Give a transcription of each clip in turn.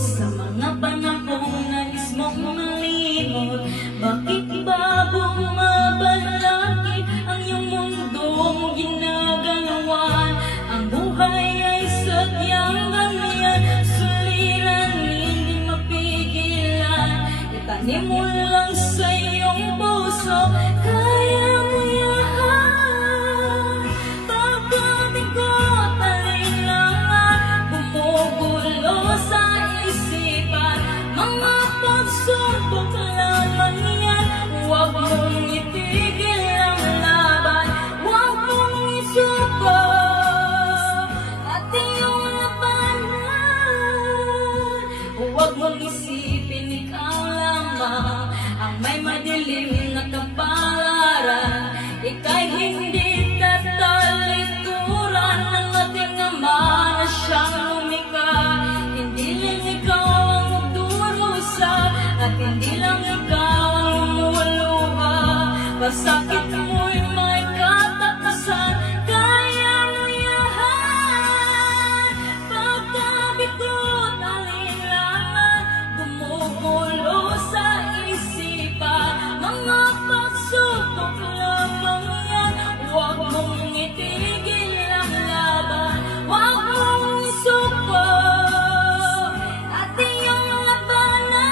sa mga panahong nais mong malimot. Bakit ba bumabalaki ang iyong mundong ginagalawan? Ang buhay ay sadyang ganyan, suliran hindi mapigilan. Itanim mo lang sa iyong puso, kaya mo yan. Pagkabigot, alinlangan, bumubulo sa isipan. Mga pagsubok lamang yan, huwag mong itigil ang laban. Huwag mong isuko at iyong labanan. Huwag mong isipin ikaw lamang ang may madilim na kapalaran. Ika'y hindi tatalikuran ng ating Ama na siyang lumikha. Hindi lang ikaw ang magdurusa at hindi lang ikaw ang lumuluha. Pasakit mo'y may katatasan, kaya mo yan. Pagkabigot, alinlangan, bumubulo sa isipan. Mga pagsubok lamang yan, huwag mong itigil ang laban. Huwag mong isuko at iyong labanan.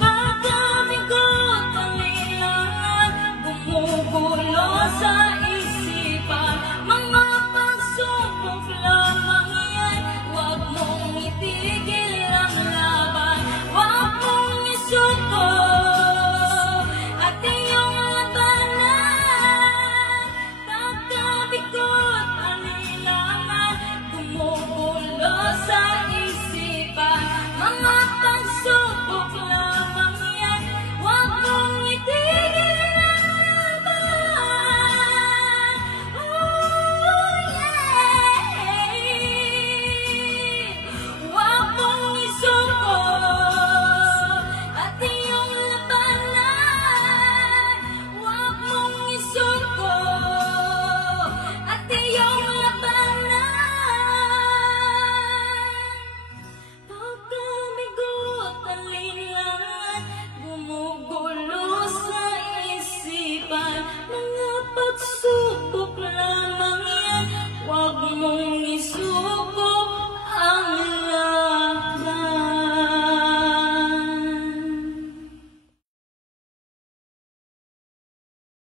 Pagkabigot, alinlangan, bumubulo sa isipan. Mga pagsubok lamang yan, huwag mong itigil ang laban. Huwag mong isuko at iyong labanan. Pagkabigot, alinlangan, bumubulo sa isipan. Mga pagsubok lamang yan, huwag mong itigil ang laban. Oh yeah. Huwag mong isuko at iyong labanan. Huwag mong isuko at iyong labanan. Pagkabigot, alinlangan, bumubulo sa isipan. Mga pagsubok lamang yan, huwag mong